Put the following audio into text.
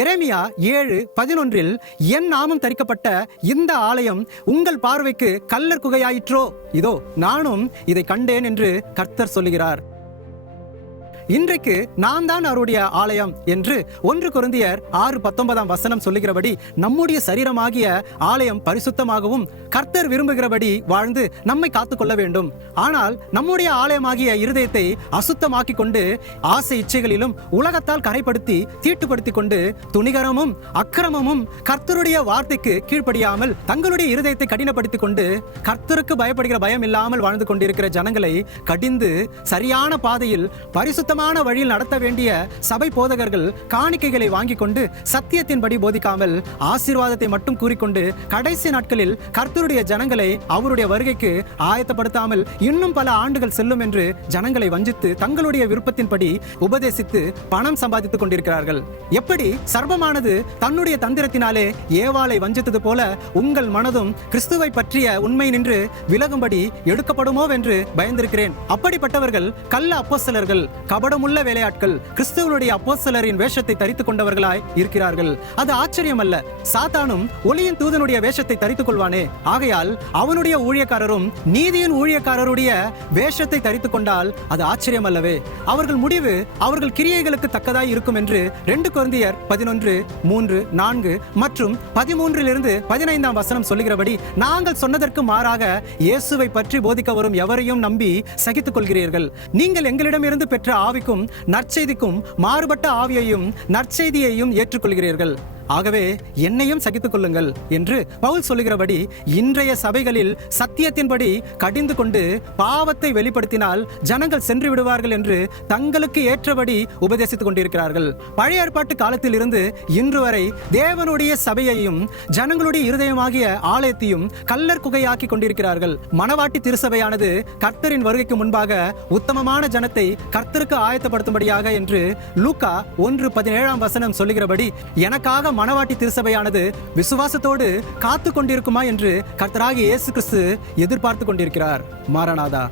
எரேமியா 7:11 என் நாமம் தரிக்கப்பட்ட இந்த ஆலயம் உங்கள் பார்வைக்கு கல்லர் குகையாயிற்றோ, இதோ நானும் இதை கண்டேன் என்று கர்த்தர் சொல்லுகிறார். இன்றைக்கு நான் தான் அவருடைய ஆலயம் என்று 1 கொரிந்தியர் 6:19 சொல்லுகிறபடி நம்முடைய சரீரமாகிய ஆலயம் பரிசுத்தமாகவும் கர்த்தர் விரும்புகிறபடி வாழ்ந்து நம்மை காத்துக்கொள்ள வேண்டும். ஆனால் நம்முடைய ஆலயமாகிய இருதயத்தை அசுத்தமாக்கி கொண்டு ஆசை இச்சைகளிலும் உலகத்தால் கரைப்படுத்தி தீட்டுப்படுத்தி கொண்டு துணிகரமும் அக்கிரமமும் கர்த்தருடைய வார்த்தைக்கு கீழ்ப்படியாமல் தங்களுடைய இருதயத்தை கடினப்படுத்திக் கொண்டு கர்த்தருக்கு பயப்படுகிற பயம் இல்லாமல் வாழ்ந்து கொண்டிருக்கிற ஜனங்களை கடிந்து சரியான பாதையில் பரிசுத்த வழியில் நடத்த வேண்டிய சபை போதகர்கள் காணிக்கைகளை வாங்கிக் கொண்டு சத்தியத்தின்படி போதிக்காமல் ஆசீர்வாதத்தை மட்டும் கூறிக்கொண்டு கடைசி நாட்களில் கர்த்தருடைய ஜனங்களை அவருடைய வருகைக்கு ஆயத்தப்படுத்தாமல் இன்னும் பல ஆண்டுகள் செல்லும் என்று ஜனங்களை வஞ்சித்து தங்களுடைய விருப்பத்தின்படி உபதேசித்து பணம் சம்பாதித்துக் கொண்டிருக்கிறார்கள். எப்படி சர்ப்பமானது தன்னுடைய தந்திரத்தினாலே ஏவாளை வஞ்சித்தது போல உங்கள் மனதும் கிறிஸ்துவை பற்றிய உண்மை நின்று விலகும்படி எடுக்கப்படுமோ என்று பயந்திருக்கிறேன். அப்படிப்பட்டவர்கள் கள்ள அப்போஸ்தலர்கள், கபடமுள்ள வேலையாட்கள், கிறிஸ்துவனுடைய அப்போஸ்தலரின் வேஷத்தை தரித்துக் கொண்டவர்களாய் இருக்கிறார்கள். அது ஆச்சரியம் அல்ல. சாத்தானும் ஒளியின் தூதனுடைய வேஷத்தை தரித்துக் கொள்வானே. ஆகையால் அவனுடைய ஊழியக்காரரும் நீதியின் ஊழியக்காரருடைய வேஷத்தை தரித்துக் கொண்டால் அது ஆச்சரியம் அல்லவே. அவர்கள் முடிவு அவர்கள் கிரியைகளுக்கு தக்கதாய் இருக்கும் என்று 2 கொரிந்தியர் 11:3, 4 மற்றும் 13-15 சொல்லுகிறபடி நாங்கள் சொன்னதற்கு மாறாக இயேசுவை பற்றி போதிக்க வரும் எவரையும் நம்பி சகித்துக் கொள்கிறீர்கள். நீங்கள் எங்களிடமிருந்து பெற்ற ஆவிக்கும் நற்செய்திக்கும் மாறுபட்ட ஆவியையும் நற்செய்தியையும் ஏற்றுக்கொள்கிறீர்கள். ஆகவே என்னையும் சகித்துக் கொள்ளுங்கள் என்று பவுல் சொல்லுகிறபடி இன்றைய சபைகளில் சத்தியத்தின்படி கடிந்து கொண்டு பாவத்தை வெளிப்படுத்தினால் ஜனங்கள் சென்று விடுவார்கள் என்று தங்களுக்கு ஏற்றபடி உபதேசித்துக் கொண்டிருக்கிறார்கள். பழைய ஏற்பாட்டு காலத்தில் இருந்து இன்று வரை தேவனுடைய சபையையும் ஜனங்களுடைய இருதயமாகிய ஆலயத்தையும் கல்லர் குகையாக்கி கொண்டிருக்கிறார்கள். மணவாட்டி திருசபையானது கர்த்தரின் வருகைக்கு முன்பாக உத்தமமான ஜனத்தை கர்த்தருக்கு ஆயத்தப்படுத்தும்படியாக என்று லூக்கா 1:17 சொல்லுகிறபடி எனக்காக மணவாட்டி திருசபையானது விசுவாசத்தோடு காத்து கொண்டிருக்குமா என்று கர்த்தராகிய இயேசு கிறிஸ்து எதிர்பார்த்து கொண்டிருக்கிறார். மாரநாதா.